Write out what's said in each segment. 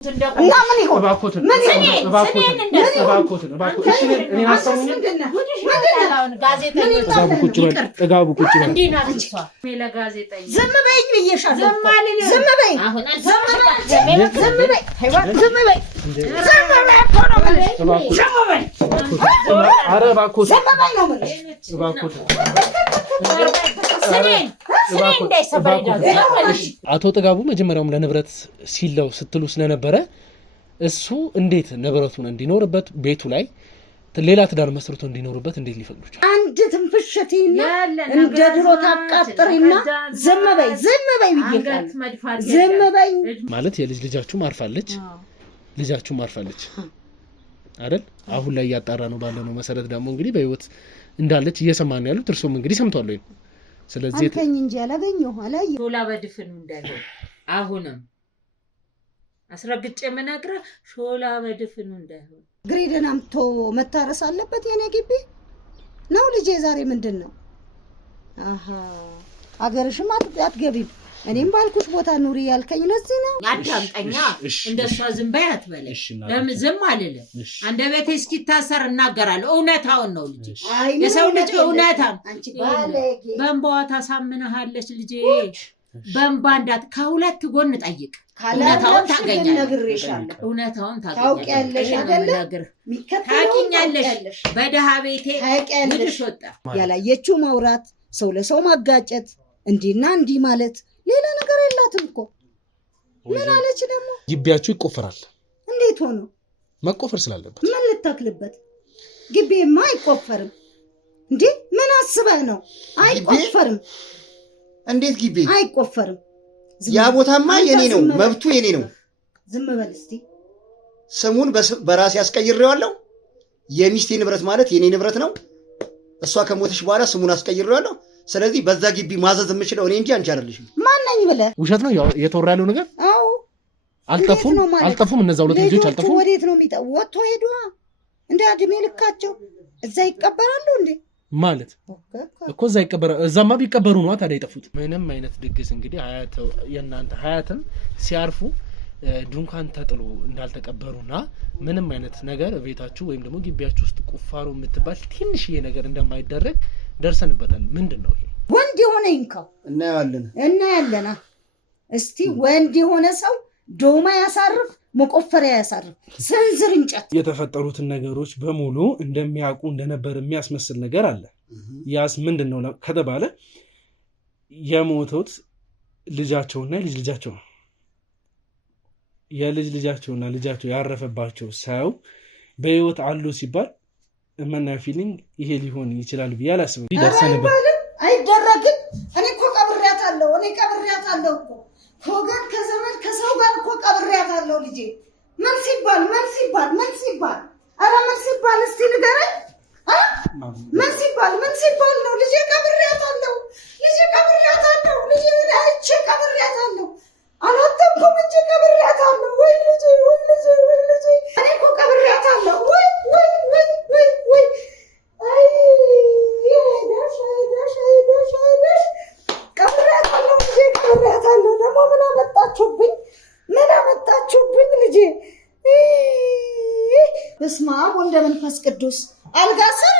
እና ምን ይሆን ምን እባክዎትን እሺ እኔ አስተውኝ ጥጋቡ ቁጭ በል ዝም በይኝ ብዬሻለሁ ዝም በይ ኧረ እባክዎትን አቶ ጥጋቡ መጀመሪያውም ለንብረት ሲለው ስትሉ ስለነበረ እሱ እንዴት ንብረቱን እንዲኖርበት ቤቱ ላይ ሌላ ትዳር መስርቶ እንዲኖርበት እንዴት ሊፈቅዱ ይችላል? አንድ ትንፍሽቲና እንደ ድሮ ታቃጥሪና ዝም በይ ብዬሻለሁ ዝም በይ ማለት የልጅ ልጃችሁ ማርፋለች አይደል? አሁን ላይ ያጣራ ነው ባለነው መሰረት ደግሞ እንግዲህ በህይወት እንዳለች እየሰማን ያሉት እርሶም እንግዲህ ሰምቷል ወይ? ስለዚህ አንተኝ እንጂ አላገኘው ሾላ በድፍኑ እንዳይሆን አሁንም አስረግጬ መናገር ሾላ በድፍኑ እንዳይሆን ግሬደን አምጥቶ መታረስ አለበት የኔ ግቢ ነው ልጄ ዛሬ ምንድነው አገርሽም አትገቢም እኔም ባልኩሽ ቦታ ኑሪ ያልከኝ ለዚህ ነው ያዳምጠኛ እንደሷ ዝም በይ አትበለሽ ለምን ዝም አልልም አንደበቴ እስኪታሰር እናገራለሁ እውነታውን ነው ልጄ የሰው ልጅ እውነታን በእንባዋ ታሳምነሃለች ልጄ በእንባ እንዳት ከሁለት ጎን ጠይቅ እውነታውን ታገኛለሽ ታውቂያለሽ አይደል ታውቂኛለሽ በደሃ ቤቴ ልጅሽ ወጣ ያላየችው ማውራት ሰው ለሰው ማጋጨት እንዲና እንዲ ማለት ሌላ ነገር የላትም እኮ ምን አለች ደግሞ ግቢያችሁ ይቆፈራል እንዴት ሆኖ መቆፈር ስላለበት ምን ልታክልበት ግቢማ አይቆፈርም እንዴ ምን አስበህ ነው አይቆፈርም እንዴት ግቢ አይቆፈርም ያ ቦታማ የኔ ነው መብቱ የኔ ነው ዝም በል እስቲ ስሙን በራስ ያስቀይሬዋለሁ የሚስቴ ንብረት ማለት የኔ ንብረት ነው እሷ ከሞተች በኋላ ስሙን አስቀይሬዋለሁ ስለዚህ በዛ ግቢ ማዘዝ የምችለው እኔ እንጂ አንቺ አይደለሽም ማንነኝ ብለ ውሸት ነው የተወራ ያለው ነገር አዎ አልጠፉም እነዛ ሁለት ልጆች አልጠፉም ወዴት ነው ወጥቶ ሄዱ እንደ አድሜ ልካቸው እዛ ይቀበራሉ እንዴ ማለት እኮ እዛ ይቀበራ እዛማ ቢቀበሩ ነው ታዲያ ይጠፉት ምንም አይነት ድግስ እንግዲህ የእናንተ ሀያትም ሲያርፉ ድንኳን ተጥሎ እንዳልተቀበሩና ምንም አይነት ነገር ቤታችሁ ወይም ደግሞ ግቢያችሁ ውስጥ ቁፋሮ የምትባል ትንሽዬ ነገር እንደማይደረግ ደርሰንበታል ምንድነው ይሄ ወንድ የሆነ ይንካው እናያለና እስቲ ወንድ የሆነ ሰው ዶማ ያሳርፍ መቆፈሪያ ያሳርፍ ስንዝር እንጨት የተፈጠሩትን ነገሮች በሙሉ እንደሚያውቁ እንደነበር የሚያስመስል ነገር አለ ያስ ምንድነው ከተባለ የሞቱት ልጃቸውና ልጅ ልጃቸው የልጅ ልጃቸውና ልጃቸው ያረፈባቸው ሰው በህይወት አሉ ሲባል እመናው ፊሊንግ ይሄ ሊሆን ይችላል ብዬ አላስብም ይደርሰንበት አይደረግም እኔ እኮ ቀብሬያታለሁ እኮ ወገን ከዘመድ ከሰው ጋር እኮ ቀብሬያታለሁ ልጄ ምን ሲባል አረ ምን ሲባል እስቲ ንገረኝ ምን ሲባል ነው ልጄ ቀብሬያታለሁ ልጄ ቀብሬያታለሁ አላተምኩም እንጂ ቀብሬያታለሁ ወይ ልጄ እኔ እኮ ቀብሬያታለሁ ወይ ቀብሬያታለሁ ደግሞ ምን አመጣችሁብኝ ልጄ በስመ አብ ወወልድ ወመንፈስ ቅዱስ አልጋ ስር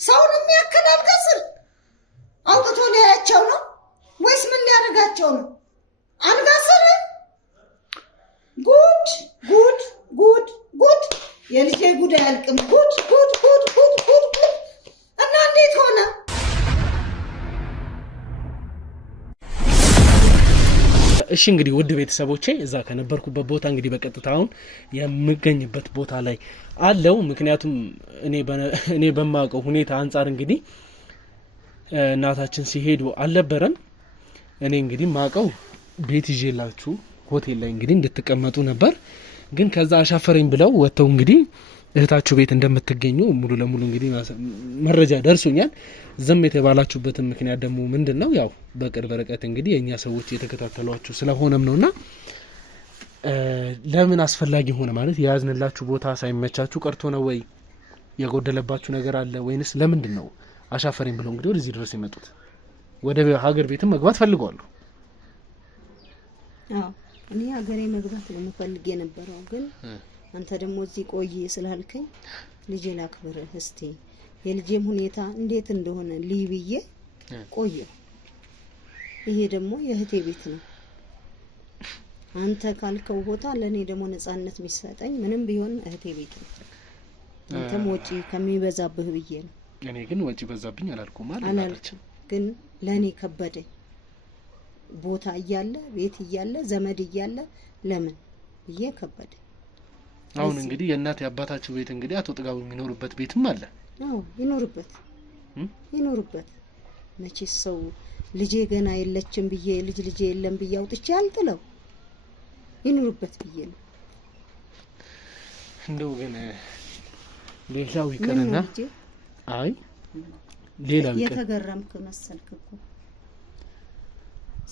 ሰውን የሚያክል አልጋ ስር አውጥቶ ሊያያቸው ነው ወይስ ምን ሊያደርጋቸው ነው አልጋ ስር ጉድ የልጄ ጉድ አያልቅም ጉድ እና እንዴት ሆነ እሺ እንግዲህ ውድ ቤተሰቦቼ እዛ ከነበርኩበት ቦታ እንግዲህ በቀጥታውን የምገኝበት ቦታ ላይ አለው ምክንያቱም እኔ በማውቀው ሁኔታ አንፃር እንግዲህ እናታችን ሲሄዱ አልነበረም እኔ እንግዲህ ማውቀው ቤት ይዤላችሁ ሆቴል ላይ እንግዲህ እንድትቀመጡ ነበር ግን ከዛ አሻፈረኝ ብለው ወጥተው እንግዲህ እህታችሁ ቤት እንደምትገኙ ሙሉ ለሙሉ እንግዲህ መረጃ ደርሶኛል ዝም የተባላችሁበትን ምክንያት ደግሞ ምንድነው ያው በቅርብ ርቀት እንግዲህ የኛ ሰዎች የተከታተሏችሁ ስለሆነም ነውና ለምን አስፈላጊ ሆነ ማለት ያዝንላችሁ ቦታ ሳይመቻችሁ ቀርቶ ነው ወይ የጎደለባችሁ ነገር አለ ወይንስ ለምንድነው አሻፈረኝ ብለው እንግዲህ ወደዚህ ድረስ የመጡት ወደ ሀገር ቤትም መግባት ፈልገዋል እኔ ሀገሬ መግባት ነው የምፈልግ የነበረው ግን አንተ ደግሞ እዚህ ቆይ ስላልከኝ ልጄ ላክብርህ እስቲ የልጄም ሁኔታ እንዴት እንደሆነ ልይብዬ ቆየ። ይሄ ደግሞ የእህቴ ቤት ነው። አንተ ካልከው ቦታ ለኔ ደግሞ ነፃነት የሚሰጠኝ ምንም ቢሆን እህቴ ቤት ነው። አንተም ወጪ ከሚበዛብህ ብዬ ነው። እኔ ግን ወጪ በዛብኝ አላልኩም ማለት ግን ለኔ ከበደኝ። ቦታ እያለ ቤት እያለ ዘመድ እያለ ለምን ብዬ ከበደኝ። አሁን እንግዲህ የእናት ያባታችሁ ቤት እንግዲህ አቶ ጥጋቡ የሚኖርበት ቤትም አለ። አዎ ይኖርበት መቼስ ሰው ልጄ ገና የለችም ብዬ ልጄ የለም ብዬ አውጥቼ አልጥለው ይኖርበት ብዬ ነው። እንደው ግን ሌላው ይቀርና አይ ሌላው ይቀር የተገረምክ መሰልክ እኮ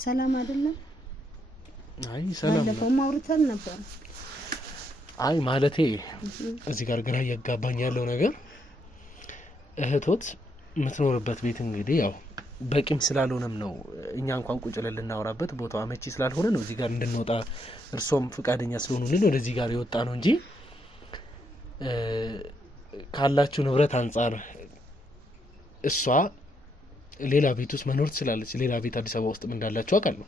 ሰላም አይደለም። አይ ሰላም ባለፈው ማውርተን ነበር። አይ ማለቴ እዚህ ጋር ግራ ያጋባኝ ያለው ነገር እህቶት የምትኖርበት ቤት እንግዲህ ያው በቂም ስላልሆነም ነው እኛ እንኳን ቁጭ ብለን ልናወራበት ቦታው አመቺ ስላልሆነ ነው እዚህ ጋር እንድንወጣ እርሶም ፍቃደኛ ስለሆኑልን ወደዚህ ጋር የወጣ ነው እንጂ ካላችሁ ንብረት አንፃር እሷ ሌላ ቤት ውስጥ መኖር ትችላለች። ሌላ ቤት አዲስ አበባ ውስጥም እንዳላችሁ አውቃለሁ።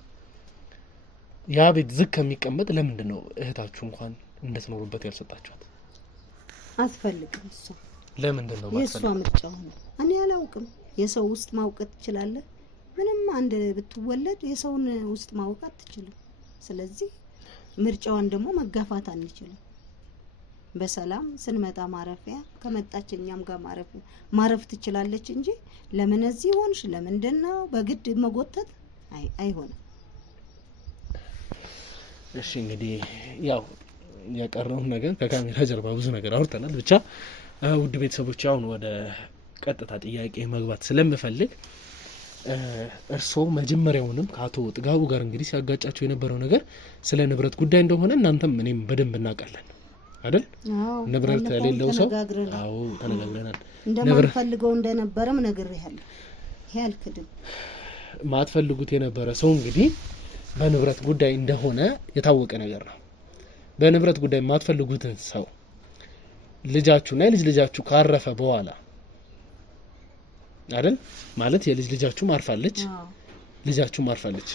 ያ ቤት ዝግ ከሚቀመጥ ለምንድን ነው እህታችሁ እንኳን እንድትኖሩበት ያልሰጣችኋት? አትፈልግም እሷ። ለምንድን ነው የእሷ ምርጫው ነው። እኔ አላውቅም። የሰው ውስጥ ማውቀት ትችላለህ። ምንም አንድ ብትወለድ የሰውን ውስጥ ማውቀት ትችላለህ። ስለዚህ ምርጫዋን ደግሞ መጋፋት አንችልም። በሰላም ስንመጣ ማረፊያ ከመጣች እኛም ጋር ማረፍ ትችላለች እንጂ ለምን እዚህ ሆንሽ ለምንድነው በግድ መጎተት አይሆንም። እሺ እንግዲህ ያው ያቀረውን ነገር ከካሜራ ጀርባ ብዙ ነገር አውርተናል። ብቻ ውድ ቤተሰቦች አሁን ወደ ቀጥታ ጥያቄ መግባት ስለምፈልግ እርስዎ መጀመሪያውንም ከአቶ ጥጋቡ ጋር እንግዲህ ሲያጋጫቸው የነበረው ነገር ስለ ንብረት ጉዳይ እንደሆነ እናንተም እኔም በደንብ እናውቃለን አይደል? ንብረት የሌለው ሰው አዎ ተነጋግረናል። እንደማንፈልገው እንደነበረም ነግሬሃለሁ። ይሄ አልክድም። ማትፈልጉት የነበረ ሰው እንግዲህ በንብረት ጉዳይ እንደሆነ የታወቀ ነገር ነው። በንብረት ጉዳይ ማትፈልጉትን ሰው ልጃችሁና የልጅ ልጃችሁ ካረፈ በኋላ አይደል ማለት የልጅ ልጃችሁ ማርፋለች ልጃችሁ ማርፋለች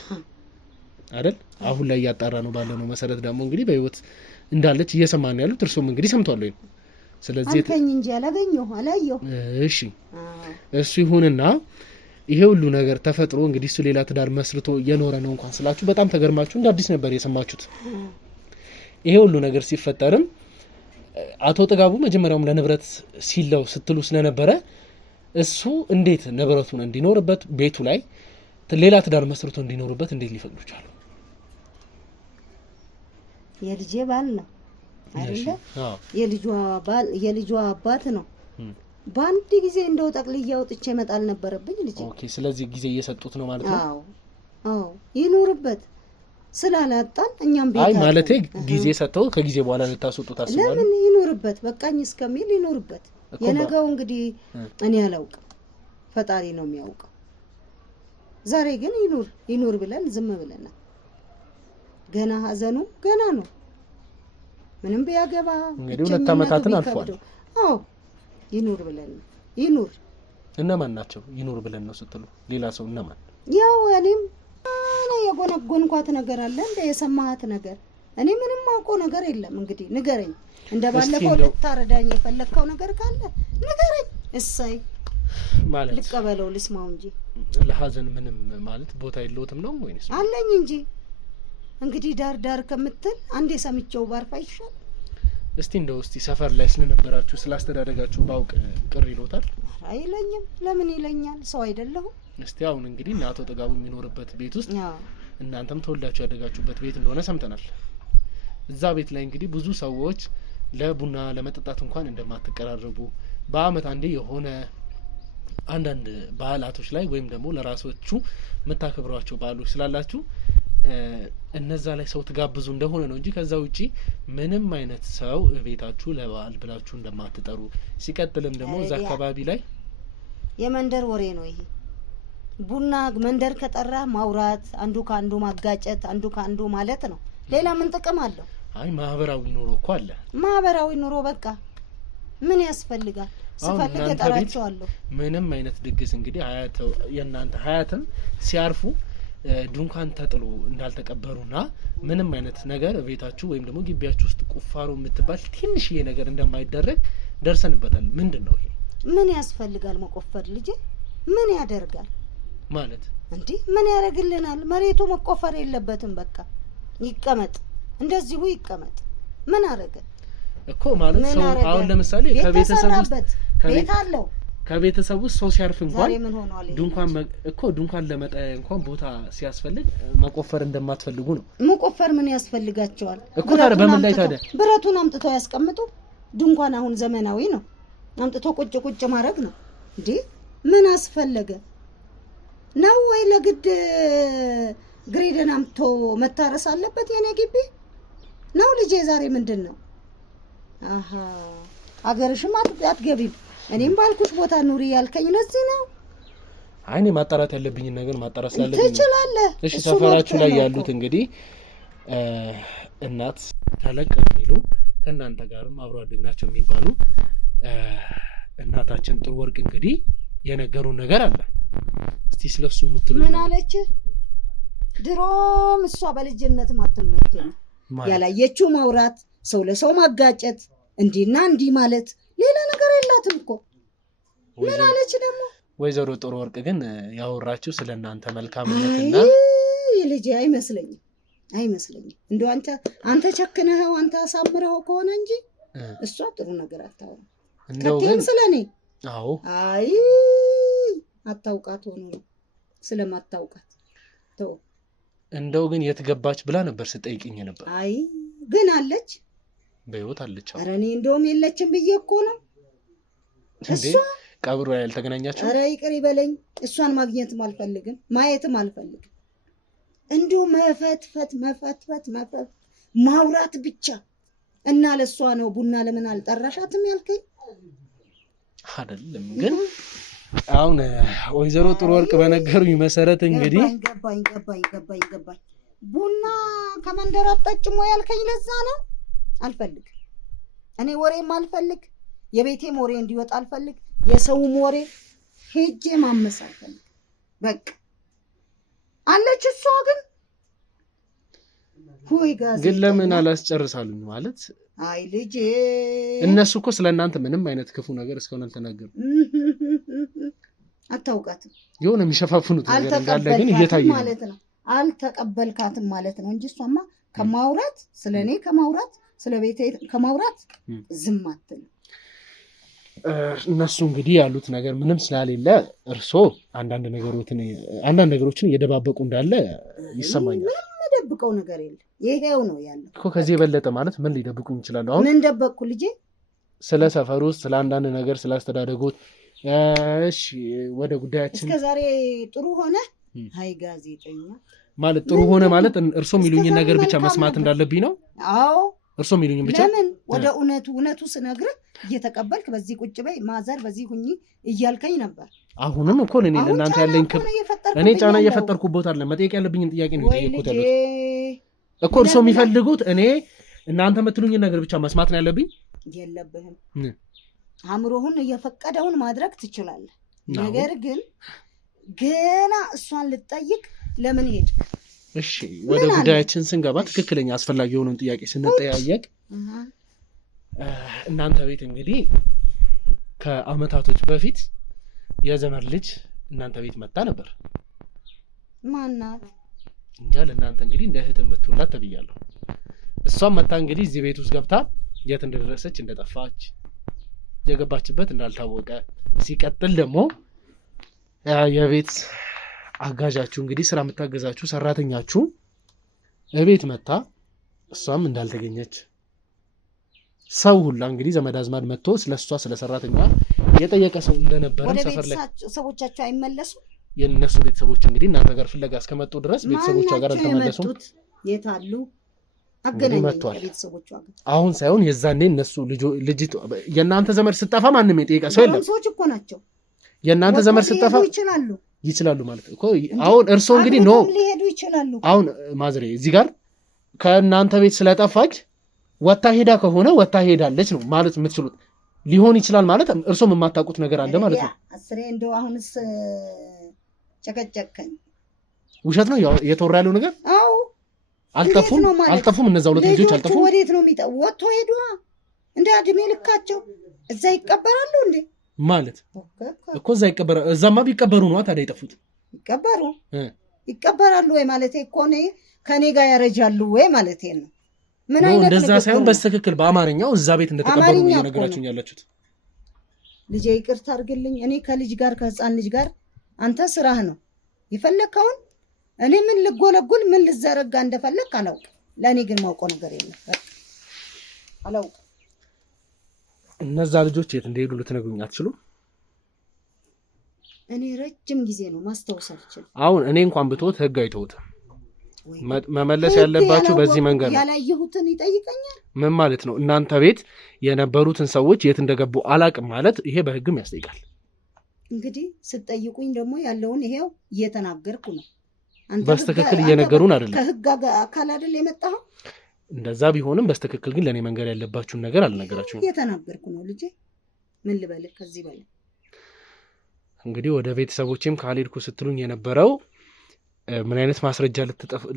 አይደል? አሁን ላይ ያጣራ ነው ባለነው መሰረት ደግሞ እንግዲህ በህይወት እንዳለች እየሰማን ያሉት እርሶም እንግዲህ ሰምቷል ወይ? ስለዚህ አንተኝ እንጂ አላየሁ። እሺ እሱ ይሁንና ይሄ ሁሉ ነገር ተፈጥሮ እንግዲህ እሱ ሌላ ትዳር መስርቶ እየኖረ ነው እንኳን ስላችሁ በጣም ተገርማችሁ እንደ አዲስ ነበር የሰማችሁት። ይሄ ሁሉ ነገር ሲፈጠርም አቶ ጥጋቡ መጀመሪያውም ለንብረት ሲለው ስትሉ ስለነበረ እሱ እንዴት ንብረቱን እንዲኖርበት ቤቱ ላይ ሌላ ትዳር መስርቶ እንዲኖርበት እንዴት ሊፈቅዱ ቻሉ? የልጄ ባል ነው አይደለ? የልጇ አባት ነው። በአንድ ጊዜ እንደው ጠቅልዬ አውጥቼ መጣል ነበረብኝ ልጄ። ኦኬ ስለዚህ ጊዜ እየሰጡት ነው ማለት ነው? አዎ ይኖርበት ስላላጣን እኛም ቤት አይ ማለቴ ጊዜ ሰጥተው ከጊዜ በኋላ ልታስወጡት አስባለሁ። ለምን ይኖርበት በቃኝ እስከሚል ይኖርበት። የነገው እንግዲህ እኔ አላውቅም፣ ፈጣሪ ነው የሚያውቀው። ዛሬ ግን ይኖር ብለን ዝም ብለናል። ገና ሀዘኑ ገና ነው። ምንም ቢያገባ እንግዲህ 2 አመታትን አልፏል። አዎ ይኖር ብለን ይኖር። እነማን ናቸው ይኖር ብለን ነው ስትሉ? ሌላ ሰው እነማን? ያው እኔም የጎነጎንኳት ነገር አለ እንደ የሰማሃት ነገር። እኔ ምንም አውቀው ነገር የለም። እንግዲህ ንገረኝ፣ እንደባለፈው ልታረዳኝ የፈለግከው ነገር ካለ ንገረኝ። እሰይ ማለት ልቀበለው ልስማው እንጂ ለሀዘን ምንም ማለት ቦታ የለውትም ነው ወይስ? አለኝ እንጂ እንግዲህ ዳር ከምትል አንዴ ሰምቼው ባርፋ ይሻል። እስቲ እንደው እስቲ ሰፈር ላይ ስለነበራችሁ ስላስተዳደጋችሁ ባውቅ ቅር ይሎታል? አይለኝም። ለምን ይለኛል? ሰው አይደለሁም? እስቲ አሁን እንግዲህ አቶ ጥጋቡ የሚኖርበት ቤት ውስጥ እናንተም ተወልዳችሁ ያደጋችሁበት ቤት እንደሆነ ሰምተናል። እዛ ቤት ላይ እንግዲህ ብዙ ሰዎች ለቡና ለመጠጣት እንኳን እንደማትቀራረቡ በአመት አንዴ የሆነ አንዳንድ በዓላቶች ላይ ወይም ደግሞ ለራሶቹ የምታከብሯቸው በዓሎች ስላላችሁ እነዛ ላይ ሰው ትጋብዙ እንደሆነ ነው እንጂ ከዛ ውጪ ምንም አይነት ሰው ቤታችሁ ለበዓል ብላችሁ እንደማትጠሩ፣ ሲቀጥልም ደግሞ እዛ አካባቢ ላይ የመንደር ወሬ ነው ይሄ። ቡና መንደር ከጠራ ማውራት፣ አንዱ ካንዱ ማጋጨት፣ አንዱ ካንዱ ማለት ነው። ሌላ ምን ጥቅም አለው? አይ ማህበራዊ ኑሮ እኮ አለ። ማህበራዊ ኑሮ በቃ ምን ያስፈልጋል? ስፈልግ እጠራቸዋለሁ። ምንም አይነት ድግስ እንግዲህ የእናንተ ሀያትም ሲያርፉ ድንኳን ተጥሎ እንዳልተቀበሩና ምንም አይነት ነገር ቤታችሁ ወይም ደግሞ ግቢያችሁ ውስጥ ቁፋሮ የምትባል ትንሽዬ ነገር እንደማይደረግ ደርሰንበታል። ምንድነው ይሄ? ምን ያስፈልጋል መቆፈር? ልጄ ምን ያደርጋል ማለት እንዴ? ምን ያደርግልናል? መሬቱ መቆፈር የለበትም። በቃ ይቀመጥ፣ እንደዚሁ ይቀመጥ። ምን አረገ እኮ ማለት ሰው አሁን ለምሳሌ ከቤተሰብ ውስጥ ቤት አለው ከቤተሰብ ውስጥ ሰው ሲያርፍ እንኳን ድንኳን ለመጣያ እንኳን ቦታ ሲያስፈልግ መቆፈር እንደማትፈልጉ ነው። መቆፈር ምን ያስፈልጋቸዋል እኮ ታዲያ? በምን ላይ ታዲያ ብረቱን አምጥተው ያስቀምጡ። ድንኳን አሁን ዘመናዊ ነው፣ አምጥቶ ቁጭ ማድረግ ነው እንዴ? ምን አስፈለገ ነው? ወይ ለግድ ግሬደን አምጥቶ መታረስ አለበት የኔ ግቢ ነው? ልጄ ዛሬ ምንድን ነው? አሃ አገርሽም አትገቢም። እኔም ባልኩሽ ቦታ ኑሪ ያልከኝ ለዚህ ነው። አይኔ ማጣራት ያለብኝ ነገር ማጣራት ስላለብኝ ትችላለህ። እሺ ሰፈራችሁ ላይ ያሉት እንግዲህ እናት ተለቅ የሚሉ ከእናንተ ጋርም አብሮ አደግናቸው የሚባሉ እናታችን ጥሩ ወርቅ እንግዲህ የነገሩን ነገር አለ። እስቲ ስለሱ የምትሉ ምን አለች? ድሮም እሷ በልጅነትም አትመቸኝ ያላየችው ማውራት፣ ሰው ለሰው ማጋጨት፣ እንዲና እንዲ ማለት ሌላ ነገር የላትም እኮ። ምን አለች ደግሞ? ወይዘሮ ጥሩ ወርቅ ግን ያወራችሁ ስለናንተ መልካምነትና ልጅ አይመስለኝም እንደው አንተ ቸክነኸው አንተ አሳምረኸው ከሆነ እንጂ እሷ ጥሩ ነገር አታወራም። ከቴም ስለኔ አዎ አይ አታውቃት ሆኖ ስለማታውቃት ተው። እንደው ግን የት ገባች ብላ ነበር ስጠይቅኝ ነበር። አይ ግን አለች፣ በህይወት አለች። ኧረ እኔ እንደውም የለችም ብዬ እኮ ነው። እሷ ቀብሩ ያልተገናኛችሁ? ኧረ ይቅር ይበለኝ። እሷን ማግኘትም አልፈልግም ማየትም አልፈልግም። እንዲሁ መፈትፈት ማውራት ብቻ እና ለሷ ነው ቡና ለምን አልጠራሻትም ያልከኝ? አይደለም ግን አሁን ወይዘሮ ጥሩ ወርቅ በነገሩኝ መሰረት እንግዲህ ገባኝ ቡና ከመንደር አጠጭሞ ያልከኝ ለዛ ነው። አልፈልግ እኔ ወሬም አልፈልግ፣ የቤቴም ወሬ እንዲወጣ አልፈልግ፣ የሰውም ወሬ ሄጄ ማመስ አልፈልግ። በቃ አለች እሷ ግን ግን ለምን አላስጨርሳሉኝ ማለት? አይ ልጄ እነሱ እኮ ስለእናንተ ምንም አይነት ክፉ ነገር እስካሁን አልተናገሩ። አታውቃትም። የሆነ የሚሸፋፍኑት ነገር እንዳለ ግን እየታየ ነው ማለት ነው። አልተቀበልካትም ማለት ነው እንጂ እሷማ ከማውራት ስለኔ ከማውራት ስለቤቴ ከማውራት ዝም አትልም። እነሱ እንግዲህ ያሉት ነገር ምንም ስላሌለ እርሶ አንዳንድ ነገሮችን እየደባበቁ እንዳለ ይሰማኛል። ምንም ደብቀው ነገር የለም። ይሄው ነው ያለው እኮ። ከዚህ የበለጠ ማለት ምን ሊደብቁ ይችላሉ? አሁን ምን ደበቅኩ ልጄ? ስለ ሰፈሩ ውስጥ ስለ አንዳንድ ነገር ስለ አስተዳደጎት። እሺ ወደ ጉዳያችን። እስከ ዛሬ ጥሩ ሆነ። አይ ጋዜጠኛ ማለት ጥሩ ሆነ ማለት እርሶ የሚሉኝን ነገር ብቻ መስማት እንዳለብኝ ነው? አዎ እርሶ የሚሉኝን ብቻ። ለምን ወደ እውነቱ ስነግርህ እየተቀበልክ በዚህ ቁጭ በይ ማዘር በዚህ ሁኚ እያልከኝ ነበር። አሁንም እኮ እኔ ለእናንተ ያለኝ እኔ ጫና እየፈጠርኩበት አለ። መጠየቅ ያለብኝን ጥያቄ ነው የጠየቅኩት ያሉት እኮ። እርሶ የሚፈልጉት እኔ እናንተ የምትሉኝን ነገር ብቻ መስማት ነው ያለብኝ? የለብህም። አእምሮህን እየፈቀደውን ማድረግ ትችላለህ። ነገር ግን ገና እሷን ልጠይቅ ለምን ሄድክ? እሺ ወደ ጉዳያችን ስንገባ ትክክለኛ አስፈላጊ የሆነውን ጥያቄ ስንጠያየቅ እናንተ ቤት እንግዲህ ከአመታቶች በፊት የዘመድ ልጅ እናንተ ቤት መጣ ነበር። ማናት? እንጃ ለእናንተ እንግዲህ እንደ እህት የምትውላት ተብያለሁ። እሷም መጣ እንግዲህ እዚህ ቤት ውስጥ ገብታ የት እንደደረሰች እንደጠፋች የገባችበት እንዳልታወቀ፣ ሲቀጥል ደግሞ የቤት አጋዣችሁ እንግዲህ ስራ የምታገዛችሁ ሰራተኛችሁ እቤት መጣ እሷም እንዳልተገኘች፣ ሰው ሁላ እንግዲህ ዘመድ አዝማድ መጥቶ ስለሷ ስለ ሰራተኛ የጠየቀ ሰው እንደነበረ ሰፈር ላይ ሰዎቻቸው አይመለሱ። የነሱ ቤተሰቦች እንግዲህ እናንተ ጋር ፍለጋ እስከመጡ ድረስ ቤተሰቦቿ ጋር አልተመለሱም። የት አሉ? አገናኘኝ ቤተሰቦቿ ጋር አሁን ሳይሆን የዛኔ እነሱ ልጅ የእናንተ ዘመድ ስጠፋ ማንም የጠየቀ ሰው የለም። ሰዎች እኮ ናቸው። የእናንተ ዘመድ ስጠፋ ይችላሉ ማለት እኮ። አሁን እርሶ እንግዲህ ሊሄዱ ይችላሉ። አሁን ማዝሬ እዚህ ጋር ከእናንተ ቤት ስለጠፋች ወታ ሄዳ ከሆነ ወታ ሄዳለች ነው ማለት የምትችሉት። ሊሆን ይችላል ማለት እርሶም የማታውቁት ነገር አለ ማለት ነው። አስሬ እንደው አሁንስ ጨቀጨቀኝ። ውሸት ነው እየተወራ ያለው ነገር? አዎ አልጠፉም። እነዛ ሁለት ልጆች አልጠፉም። ወዴት ነው የሚጠፉ? ወጥቶ ሄዷ እንደ እድሜ ልካቸው እዛ ይቀበራሉ እንዴ? ማለት እኮ እዛ ይቀበራሉ። እዛማ ቢቀበሩ ነው ታዲያ የጠፉት። ይቀበራሉ ወይ ማለት እኮ ነው። ከኔ ጋር ያረጃሉ ወይ ማለት ነው። ምን አይነት እንደዛ ሳይሆን በትክክል በአማርኛው እዛ ቤት እንደተቀበሩ ነው እየነገራችሁኝ ያላችሁት። ልጄ ይቅርታ አድርግልኝ። እኔ ከልጅ ጋር ከህፃን ልጅ ጋር አንተ ስራህ ነው የፈለከውን። እኔ ምን ልጎለጉል ምን ልዘረጋ እንደፈለክ አላውቅም። ለእኔ ግን ማውቀው ነገር የለም አላውቅም። እነዛ ልጆች የት እንደሄዱ ልትነግሩኝ አትችሉም? እኔ ረጅም ጊዜ ነው ማስታወስ አልችልም። አሁን እኔ እንኳን ብትወት ህግ አይተውት መመለስ ያለባችሁ በዚህ መንገድ ነው። ያላየሁትን ይጠይቀኛል። ምን ማለት ነው? እናንተ ቤት የነበሩትን ሰዎች የት እንደገቡ አላቅም ማለት ይሄ በህግም ያስጠይቃል። እንግዲህ ስትጠይቁኝ ደግሞ ያለውን ይሄው እየተናገርኩ ነው። በስትክክል እየነገሩን አይደለም። ከህግ አካል አይደል የመጣው? እንደዛ ቢሆንም በስትክክል ግን ለእኔ መንገር ያለባችሁን ነገር አልነገራችሁም። እየተናገርኩ ነው ልጄ። ምን ልበልህ ከዚህ በላይ? እንግዲህ ወደ ቤተሰቦቼም ካልሄድኩ ስትሉኝ የነበረው ምን አይነት ማስረጃ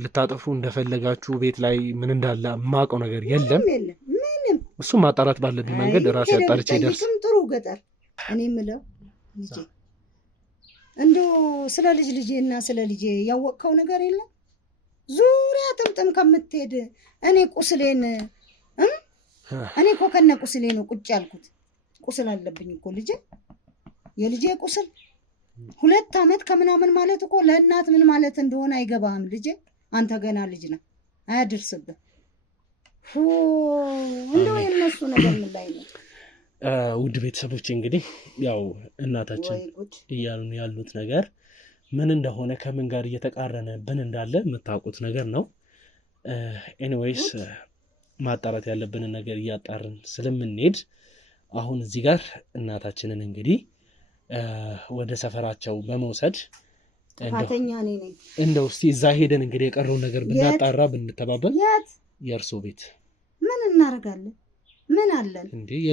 ልታጠፉ እንደፈለጋችሁ ቤት ላይ ምን እንዳለ የማውቀው ነገር የለም። ምንም እሱ ማጣራት ባለብኝ መንገድ ራሴ አጣርቼ ይደርስ። ጥሩ ገጠር እኔ የምለው ልጄ እንደው ስለ ልጄና ስለ ልጄ ያወቅከው ነገር የለም? ዙሪያ ጥምጥም ከምትሄድ እኔ ቁስሌን እኔ እኮ ከነ ቁስሌ ነው ቁጭ ያልኩት። ቁስል አለብኝ እኮ ልጄ፣ የልጄ ቁስል 2 ዓመት ከምናምን ማለት እኮ ለእናት ምን ማለት እንደሆነ አይገባህም ልጄ። አንተ ገና ልጅ ነህ፣ አያድርስብህ። እንደው የነሱ ነገር ምን ላይ ነው? ውድ ቤተሰቦች እንግዲህ ያው እናታችን እያሉን ያሉት ነገር ምን እንደሆነ ከምን ጋር እየተቃረነብን እንዳለ የምታውቁት ነገር ነው። ኤኒዌይስ ማጣራት ያለብንን ነገር እያጣርን ስለምንሄድ አሁን እዚህ ጋር እናታችንን እንግዲህ ወደ ሰፈራቸው በመውሰድ እንደው እስቲ እዛ ሄደን እንግዲህ የቀረውን ነገር ብናጣራ ብንተባበል። የእርሶ ቤት ምን እናደርጋለን? ምን አለን?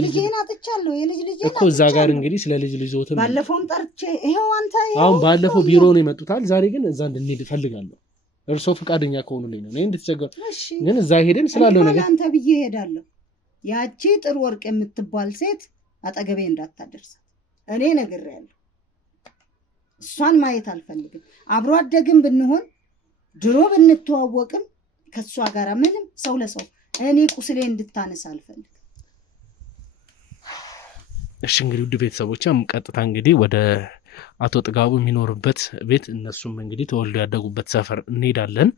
ልጄን አጥቻለሁ። የልጅ ልጄ እኮ እዛ ጋር እንግዲህ ስለ ልጅ ልጆትም ባለፈውም ጠርቼ ይኸው አንተ አሁን ባለፈው ቢሮ ነው ይመጡታል። ዛሬ ግን እዛ እንድንሄድ እፈልጋለሁ። እርሶ ፈቃደኛ ከሆኑልኝ ነው። እኔ እንድትቸገር ግን እዛ ሄደን ስላለው ነገር አንተ ብዬ እሄዳለሁ። ያቺ ጥሩ ወርቅ የምትባል ሴት አጠገቤ እንዳታደርሳት እኔ ነግሬያለሁ። እሷን ማየት አልፈልግም። አብሮ አደግም ብንሆን ድሮ ብንተዋወቅም ከእሷ ጋር ምንም ሰው ለሰው እኔ ቁስሌ እንድታነሳ አልፈልግም። እሺ እንግዲህ ውድ ቤተሰቦችም ቀጥታ እንግዲህ ወደ አቶ ጥጋቡ የሚኖርበት ቤት እነሱም እንግዲህ ተወልዶ ያደጉበት ሰፈር እንሄዳለን።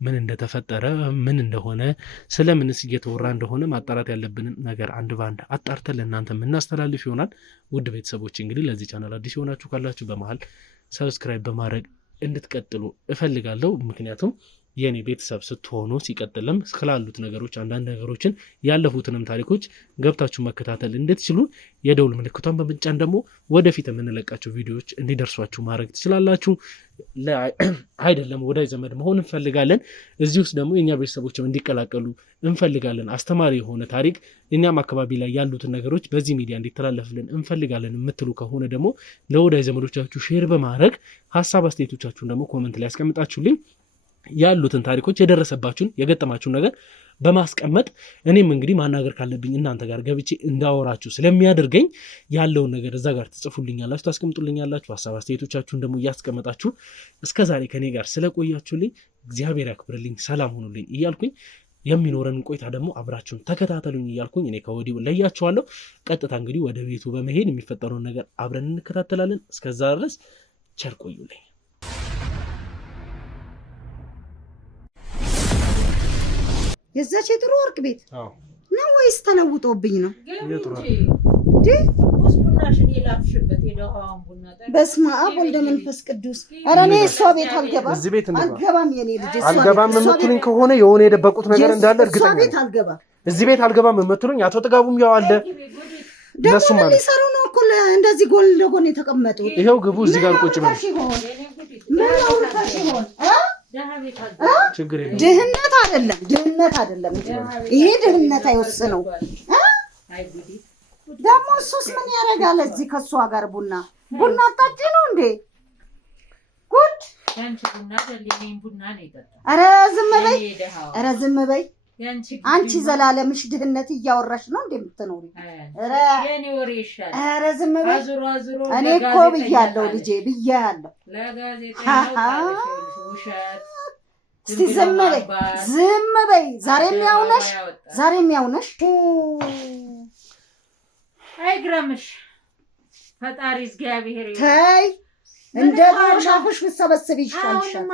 ምን እንደተፈጠረ ምን እንደሆነ ስለምንስ እየተወራ እንደሆነ ማጣራት ያለብንን ነገር አንድ ባንድ አጣርተን ለእናንተ የምናስተላልፍ ይሆናል። ውድ ቤተሰቦች እንግዲህ ለዚህ ቻናል አዲስ የሆናችሁ ካላችሁ በመሀል ሰብስክራይብ በማድረግ እንድትቀጥሉ እፈልጋለሁ። ምክንያቱም የኔ ቤተሰብ ስትሆኑ ሲቀጥልም ስላሉት ነገሮች አንዳንድ ነገሮችን ያለፉትንም ታሪኮች ገብታችሁ መከታተል እንድትችሉ የደውል ምልክቷን በመጫን ደግሞ ወደፊት የምንለቃቸው ቪዲዮዎች እንዲደርሷችሁ ማድረግ ትችላላችሁ። አይደለም ወዳጅ ዘመድ መሆን እንፈልጋለን፣ እዚህ ውስጥ ደግሞ የእኛ ቤተሰቦችም እንዲቀላቀሉ እንፈልጋለን። አስተማሪ የሆነ ታሪክ እኛም አካባቢ ላይ ያሉትን ነገሮች በዚህ ሚዲያ እንዲተላለፍልን እንፈልጋለን የምትሉ ከሆነ ደግሞ ለወዳጅ ዘመዶቻችሁ ሼር በማድረግ ሀሳብ አስተያየቶቻችሁን ደግሞ ኮመንት ላይ ያስቀምጣችሁልኝ ያሉትን ታሪኮች የደረሰባችሁን የገጠማችሁን ነገር በማስቀመጥ እኔም እንግዲህ ማናገር ካለብኝ እናንተ ጋር ገብቼ እንዳወራችሁ ስለሚያደርገኝ ያለውን ነገር እዛ ጋር ትጽፉልኛላችሁ፣ ታስቀምጡልኛላችሁ። ሀሳብ አስተያየቶቻችሁን ደግሞ እያስቀመጣችሁ እስከዛሬ ከኔ ጋር ስለቆያችሁልኝ እግዚአብሔር ያክብርልኝ፣ ሰላም ሁኑልኝ እያልኩኝ የሚኖረን ቆይታ ደግሞ አብራችሁን ተከታተሉኝ እያልኩኝ እኔ ከወዲሁ ለያችኋለሁ። ቀጥታ እንግዲህ ወደ ቤቱ በመሄድ የሚፈጠረውን ነገር አብረን እንከታተላለን። እስከዛ ድረስ ቸር ቆዩልኝ። የዛች የጥሩ ወርቅ ቤት ነው ወይስ ተለውጦብኝ ነው? በስመ አብ ወልደ መንፈስ ቅዱስ። ኧረ እኔ እሷ ቤት አልገባም። አልገባም። የኔ ልጅ አልገባም የምትሉኝ ከሆነ የሆነ የደበቁት ነገር እንዳለ እርግጠኛ ነኝ። እዚህ ቤት አልገባም የምትሉኝ አቶ ጥጋቡም ያው አለ። ደግሞ ምን ሊሰሩ ነው እኮ እንደዚህ ጎን ለጎን የተቀመጡት? ይኸው ግቡ፣ እዚህ ጋር ቁጭ በሉ። ምን አውርታሽ ይሆን? ድህነት አይደለም ይሄ ድህነት አይወስነው። ደግሞ እሱስ ምን ያደርጋል እዚህ ከእሷ ጋር ቡና አጣጪ ነው እንዴ? ጉድ! ኧረ ዝም በይ አንቺ ዘላለምሽ ድህነት እያወራሽ ነው እንዴ የምትኖሪ? ኧረ ዝም በይ። እኔ እኮ ብያለሁ ልጄ ብያለሁ። እስቲ ዝም በይ። ዛሬም ያውነሽ አይግረምሽ ፈጣሪ እግዚአብሔር ተይ። እንደ ሻፍሽ ብትሰበስቢ ይሻልሻል።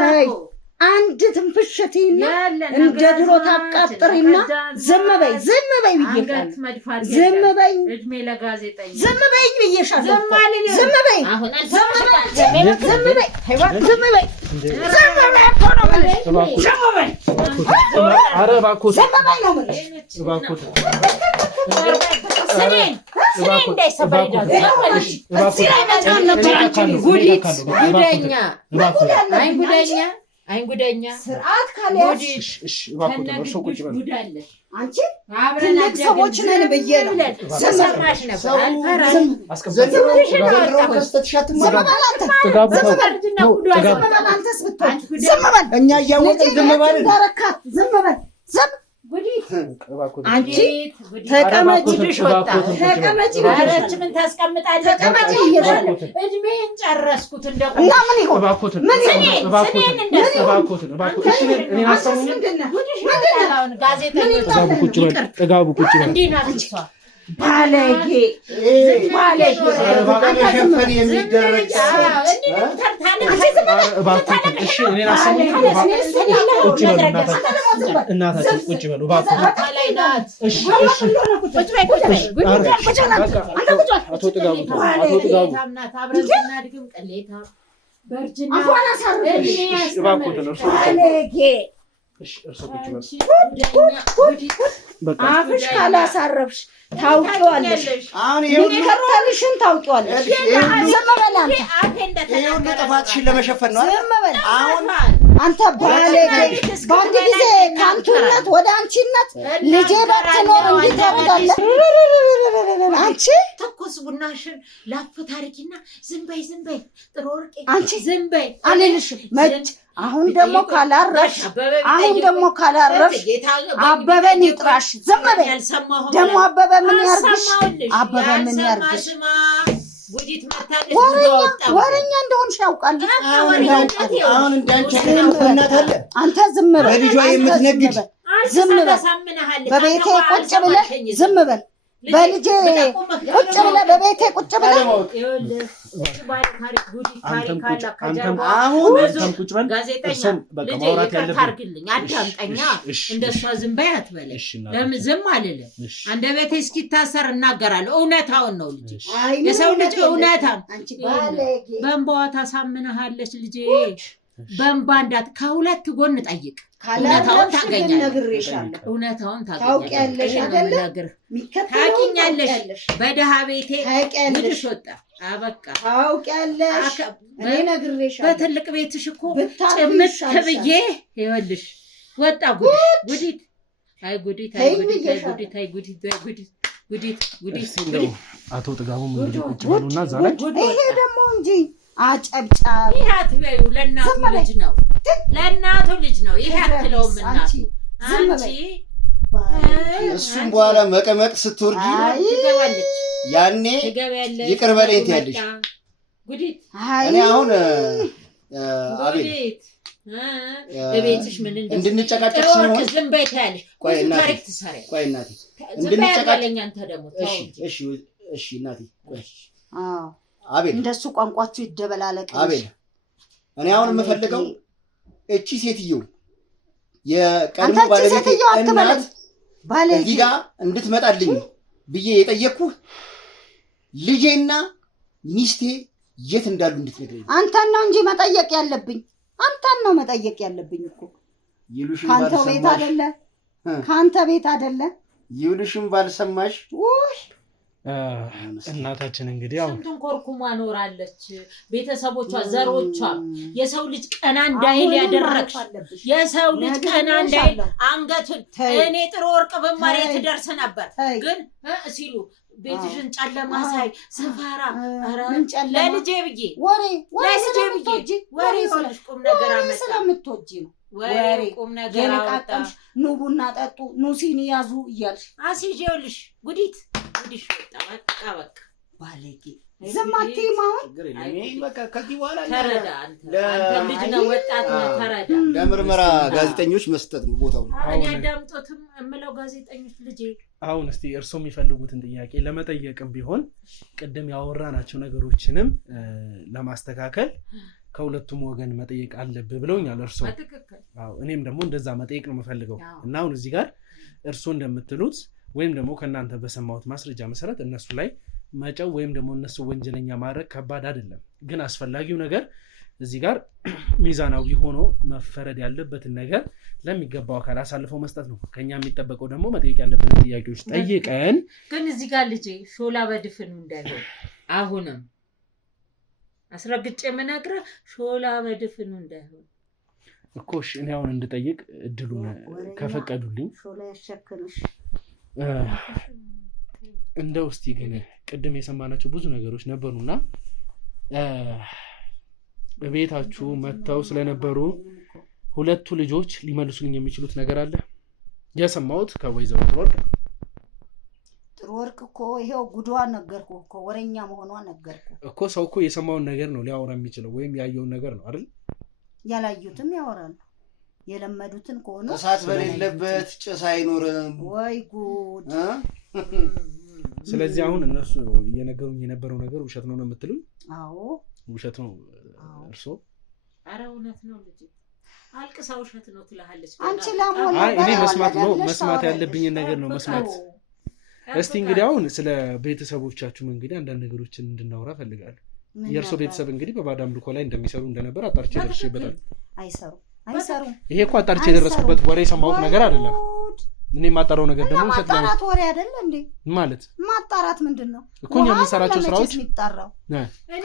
ተይ አንድ ትንፍሽቲና እንደ ድሮ ታቃጥሪና ዝም በይ ብዬሻለሁ። ዝም በይ ብዬሻለሁ። አይንጉደኛ ስርዓት ካልያዝሽ አንቺ ትልቅ ሰዎች ነን ብዬ ነው ሰማሽ ነበር። እኛ እያወቅን ዝም ባልን አንቺ ተቀመጪ ምን ታስቀምጣለች? ተቀመጪ እድሜን ጨረስኩት እንደው እና ምን ይሆን ባለጌ አፍሽ ካላሳረፍሽ ታውቂዋለሽ። የሚከተልሽን ታውቂዋለሽ። ዝም በል አንተ። ይሄ ሁሉ ጥፋትሽን ለመሸፈን ነው። አሁን አንተ ባለጌ በአንድ ጊዜ ከአንቱነት ወደ አንቺነት ልጄ ባትኖር እንዴት ታደርጋለህ? አንቺ ተኮስ ቡናሽን ላፍ ታሪኪና ዝም በይ ጥሩ ወርቄ አንቺ ዝም በይ አልልሽም መች አሁን ደግሞ ካላረፍሽ አበበን ይጥራሽ። ዝም በይ ደግሞ አበበ ምን ያርግሽ? ወሬኛ እንደሆንሽ ያውቃል። አሁን እንዳንቺ እናት አለ አንተ ዝም በል። በልጇ የምትነግድ ዝም በል። በቤቴ ቁጭ ብለህ ዝም በል። በልጄ ቁጭ ብለህ በቤቴ ቁጭ ብለህ እንደሷ ዝም በይ አትበለኝ። ለምን ዝም አልልም? አንደበቴ እስኪታሰር እናገራለሁ። እውነታውን ነው ልጄ። የሰው ልጅ እውነታ በእንባዋ ታሳምንሃለች ልጄ። በእንባ ከሁለት ጎን ጠይቅ። እውነታውን ታገኛለሽ። ታውቂኛለሽ። በደሃ ቤቴ ልጅሽ ወጣ አበቃ። ታውቂያለሽ። እኔ ነግሬሻለሁ። በትልቅ ቤትሽ እኮ ጭምት ብዬ ይኸውልሽ ወጣ ጉዲት። አይ ጉዲት። አቶ ጥጋቡም እንግዲህ ቁጭ ብሉና እዛ ላይ ይሄ ደግሞ እንጂ አጨብጫቢ ይሄ አትበዩ። ለእናቱ ልጅ ነው። ይሄ አትለውም እናቱ። አንቺ እሱም በኋላ መቀመቅ ስትወርጂ ያኔ ይቅር በለኝ ትያለሽ። እኔ አሁን አቤል በቤትሽ ምን እንድንጨቃጨቅ ስለሆነ ዝም በይ ትያለሽ። ቆይ እናቴ እንድንጨቃጨቅ አንተ ደግሞ እሺ እናቴ ቆይ አቤል እንደሱ ቋንቋችሁ ይደበላለቅ። አቤል እኔ አሁን የምፈልገው እቺ ሴትዮ የቀድሞ ባለቤት እናት እዚህ ጋር እንድትመጣልኝ ብዬ የጠየቅኩህ ልጄና ሚስቴ የት እንዳሉ እንድትነግረኝ። አንተን ነው እንጂ መጠየቅ ያለብኝ እኮ ካንተ ቤት አይደለ ይሉሽም ባልሰማሽ እናታችን እንግዲህ ያው ስንቱን ኮርኩማ ኖራለች ቤተሰቦቿ ዘሮቿ የሰው ልጅ ቀና እንዳይል ያደረግሽ የሰው ልጅ ቀና እንዳይል አንገቱን እኔ ጥሩ ወርቅ በማሬት ደርስ ነበር ግን ሲሉ ቤትሽን ጨለማ ሳይ ሰፋራ ለልጄ ብዬ ወሬ ቁም ነገር አመጣ ስለምትወጂ ነው ወሬ ቁም ነገር አወጣ ኑ ቡና ጠጡ ኑ ሲኒ ያዙ እያልሽ አሲጄውልሽ ጉዲሽ በቃ ባለጌ ዘማቴ ማውን በቃ ከዚህ በኋላ ተረዳ አንተ ልጅ ነው ወጣት ነው ተረዳ ለምርመራ ጋዜጠኞች መስጠት ነው ቦታው እኔ አዳምጦትም እምለው ጋዜጠኞች ልጄ አሁን እስቲ እርሶ የሚፈልጉትን ጥያቄ ለመጠየቅም ቢሆን ቅድም ያወራናቸው ነገሮችንም ለማስተካከል ከሁለቱም ወገን መጠየቅ አለብህ ብለውኛል እርሶ አዎ እኔም ደግሞ እንደዛ መጠየቅ ነው የምፈልገው እና አሁን እዚህ ጋር እርሶ እንደምትሉት ወይም ደግሞ ከናንተ በሰማሁት ማስረጃ መሰረት እነሱ ላይ መጨው ወይም ደግሞ እነሱ ወንጀለኛ ማድረግ ከባድ አይደለም ግን አስፈላጊው ነገር እዚህ ጋር ሚዛናዊ ሆኖ መፈረድ ያለበትን ነገር ለሚገባው አካል አሳልፈው መስጠት ነው ከኛ የሚጠበቀው ደግሞ መጠየቅ ያለበትን ጥያቄዎች ጠይቀን ግን እዚህ ጋር ልጄ ሾላ በድፍኑ እንዳይሆን አሁንም አስረግጬ የምነግርህ ሾላ በድፍኑ እንዳይሆን እኮሽ እኔ አሁን እንድጠይቅ እድሉን ከፈቀዱልኝ ሾላ ያሸክምሽ እንደው እስቲ ግን ቅድም የሰማናቸው ብዙ ነገሮች ነበሩና በቤታችሁ መተው ስለነበሩ ሁለቱ ልጆች ሊመልሱልኝ የሚችሉት ነገር አለ የሰማሁት ከወይዘሮ ጥሩ ወርቅ እኮ ይሄው ጉዷን ነገርኩህ እኮ ወሬኛ መሆኗን ነገርኩህ እኮ ሰው እኮ የሰማውን ነገር ነው ሊያወራ የሚችለው ወይም ያየውን ነገር ነው አይደል ያላዩትም ያወራሉ የለመዱትን ከሆነ እሳት በሌለበት ጭስ አይኖርም ወይ ጉድ ስለዚህ አሁን እነሱ እየነገሩኝ የነበረው ነገር ውሸት ነው የምትሉኝ አዎ ውሸት ነው እርሶ ኧረ እውነት ነው ልጅ አልቅሳ ውሸት ነው ትላለች አንቺ ላሞላ እኔ መስማት ያለብኝ ነገር ነው መስማት እስቲ እንግዲህ አሁን ስለ ቤተሰቦቻችሁ እንግዲህ አንዳንድ ነገሮችን እንድናወራ ፈልጋለሁ የእርሶ ቤተሰብ እንግዲህ በባዕድ አምልኮ ላይ እንደሚሰሩ እንደነበር አጣርቼ ደርሼበታል አይሰሩ ይሄ እኮ አጣርቼ የደረስኩበት ወሬ የሰማሁት ነገር አይደለም እኔ ማጣራው ነገር ደግሞ ውሸት ነው ማጣራት ወሬ አይደል እንዴ ማለት ማጣራት ምንድነው እኮ እኛ የምንሰራቸው ስራዎች የሚጣራው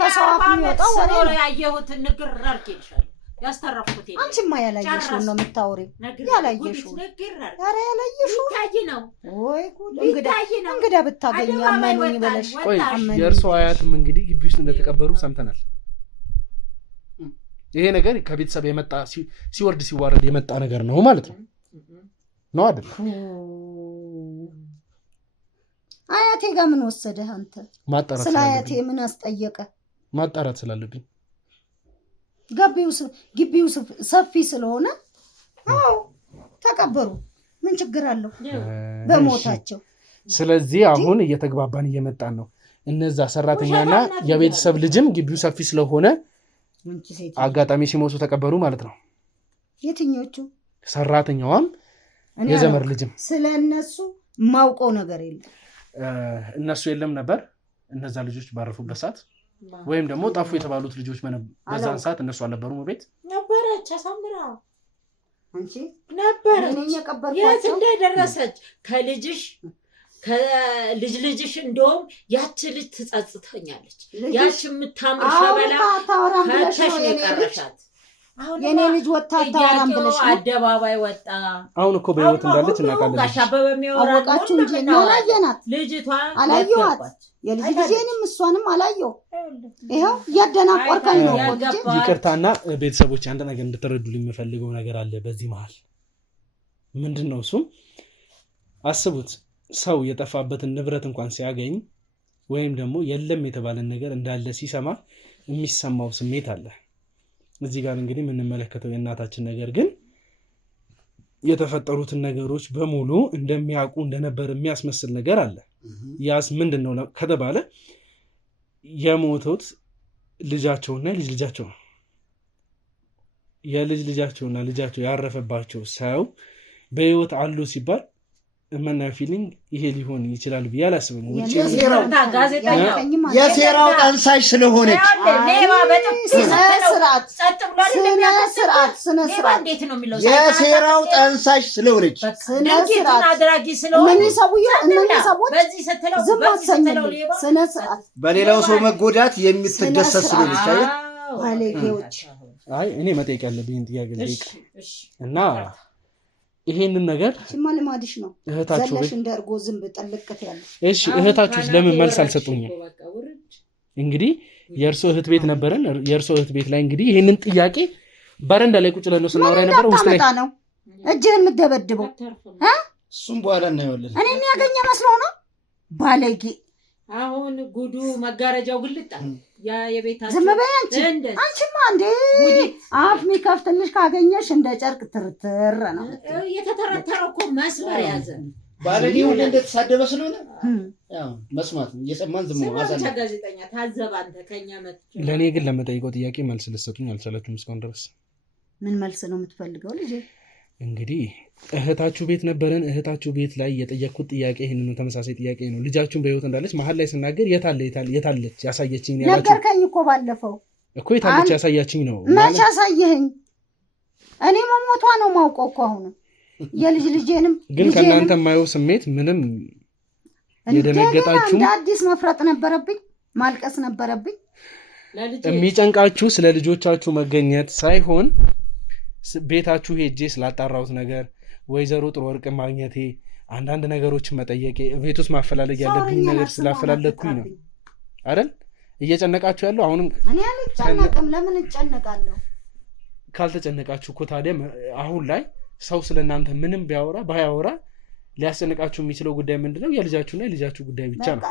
ከሰው አፍ የሚወጣው ወሬ ያየሁት ንግር አርኬልሻለሁ ያስተረፍኩት ይሄ አንቺማ ያላየሽው ነው የምታወሪው ያላየሽው ኧረ ያላየሽው ታጂ ነው ወይ ጉድ እንግዳ ብታገኝ አመኑኝ ብለሽ ቆይ የእርሶ አያትም እንግዲህ ግቢ ውስጥ እንደተቀበሩ ሰምተናል ይሄ ነገር ከቤተሰብ የመጣ ሲወርድ ሲዋረድ የመጣ ነገር ነው ማለት ነው ነው አይደል አያቴ ጋር ምን ወሰደህ አንተ ማጣራት ስለ አያቴ ምን አስጠየቀ ማጣራት ስላለብኝ ግቢው ሰፊ ስለሆነ አዎ ተቀበሩ ምን ችግር አለው በሞታቸው ስለዚህ አሁን እየተግባባን እየመጣን ነው እነዛ ሰራተኛና የቤተሰብ ልጅም ግቢው ሰፊ ስለሆነ አጋጣሚ ሲሞቱ ተቀበሩ ማለት ነው የትኞቹ ሰራተኛዋም የዘመር ልጅም ስለነሱ ማውቀው ነገር የለም እነሱ የለም ነበር እነዛ ልጆች ባረፉበት ሰዓት ወይም ደግሞ ጠፉ የተባሉት ልጆች በዛን ሰዓት እነሱ አልነበሩም ቤት ነበረች አሳምራ አንቺ ነበረች የት እንደደረሰች ከልጅሽ ከልጅሽ እንደውም ያቺ ልጅ ትጸጽተኛለች ያቺ የምታምር ሸበላ ከተሽ የቀረሻት የኔ ልጅ ወጣ ታራም ብለሽ አደባባይ ወጣ አሁን እኮ በህይወት እንዳለች እናቃለን ጋሻ በሚያወራ አወቃችሁ እንጂ አላየናት ልጅቷ አላየዋት የልጅ ልጄንም እሷንም አላየው ይሄው ያደናቆርካኝ ነው እኮ ይቅርታና ቤተሰቦች አንድ ነገር እንድትረዱልኝ የምፈልገው ነገር አለ በዚህ መሃል ምንድነው እሱ አስቡት ሰው የጠፋበትን ንብረት እንኳን ሲያገኝ ወይም ደግሞ የለም የተባለን ነገር እንዳለ ሲሰማ የሚሰማው ስሜት አለ እዚህ ጋር እንግዲህ የምንመለከተው የእናታችን ነገር ግን የተፈጠሩትን ነገሮች በሙሉ እንደሚያውቁ እንደነበር የሚያስመስል ነገር አለ ያስ ምንድነው ከተባለ የሞቱት ልጃቸውና ልጅ ልጃቸው የልጅ ልጃቸውና ልጃቸው ያረፈባቸው ሰው በህይወት አሉ ሲባል የምናየው ፊሊንግ ይሄ ሊሆን ይችላል ብዬ አላስብም። የሴራው ጠንሳሽ ስለሆነች የሴራው ጠንሳሽ ስለሆነች በሌላው ሰው መጎዳት የምትደሰት ስለሆነች እኔ መጠየቅ ያለብኝ ጥያቄ ልጠይቅ እና ይሄንን ነገር ልማድሽ ነው ዘለሽ እንደርጎ ዝንብ ጠልቀት ያለ እሺ እህታችሁስ ለምን መልስ አልሰጡኝም? እንግዲህ የእርሶ እህት ቤት ነበረን። የእርሶ እህት ቤት ላይ እንግዲህ ይሄንን ጥያቄ በረንዳ ላይ ቁጭ ብለን ነው ስናወራ የነበረው። ውስጥ ላይ ነው እጅህን የምትደበድበው እሱም በኋላ እናየዋለን። እኔ የሚያገኘ መስሎ ነው ባለጌ። አሁን ጉዱ መጋረጃው ግልጣ ያ የቤታችን ዝም በይ አንቺማ እንዴ አፍ የሚከፍትልሽ ካገኘሽ እንደ ጨርቅ ትርትር ነው የተተረተረው እኮ መስመር ያዘ። ባለጌ ሁሉ እንደተሳደበ ስለሆነ ያው መስማት እየሰማን ዝም ማለት ነው። ጋዜጠኛ ታዘብ አንተ ከኛ መጥቶ ለኔ ግን ለመጠይቀው ጥያቄ መልስ ልትሰጡኝ አልቻላችሁም እስካሁን ድረስ። ምን መልስ ነው የምትፈልገው ልጄ? እንግዲህ እህታችሁ ቤት ነበረን። እህታችሁ ቤት ላይ የጠየቅኩት ጥያቄ ይሄንን ተመሳሳይ ጥያቄ ነው። ልጃችሁን በህይወት እንዳለች መሀል ላይ ስናገር የታለች ያሳየችኝ ነው ያላችሁ። ነገርከኝ እኮ ባለፈው እኮ የታለች ያሳያችኝ ነው። መቼ አሳየኸኝ? እኔ መሞቷ ነው ማውቀው እኮ አሁን የልጅ ልጄንም ግን ከእናንተ የማየው ስሜት ምንም የደነገጣችሁ እንደ አዲስ መፍረጥ ነበረብኝ፣ ማልቀስ ነበረብኝ። የሚጨንቃችሁ ስለ ልጆቻችሁ መገኘት ሳይሆን ቤታችሁ ሄጄ ስላጣራሁት ነገር ወይዘሮ ጥሩ ወርቅ ማግኘቴ አንዳንድ ነገሮችን መጠየቄ ቤት ውስጥ ማፈላለግ ያለብኝ ነገር ስላፈላለግኩኝ ነው አይደል እየጨነቃችሁ ያለው። አሁንም እኔ አልጨነቅም። ለምን እጨነቃለሁ? ካልተጨነቃችሁ እኮ ታዲያ አሁን ላይ ሰው ስለእናንተ ምንም ቢያወራ ባያወራ ሊያስጨንቃችሁ የሚችለው ጉዳይ ምንድነው? የልጃችሁና የልጃችሁ ጉዳይ ብቻ ነው።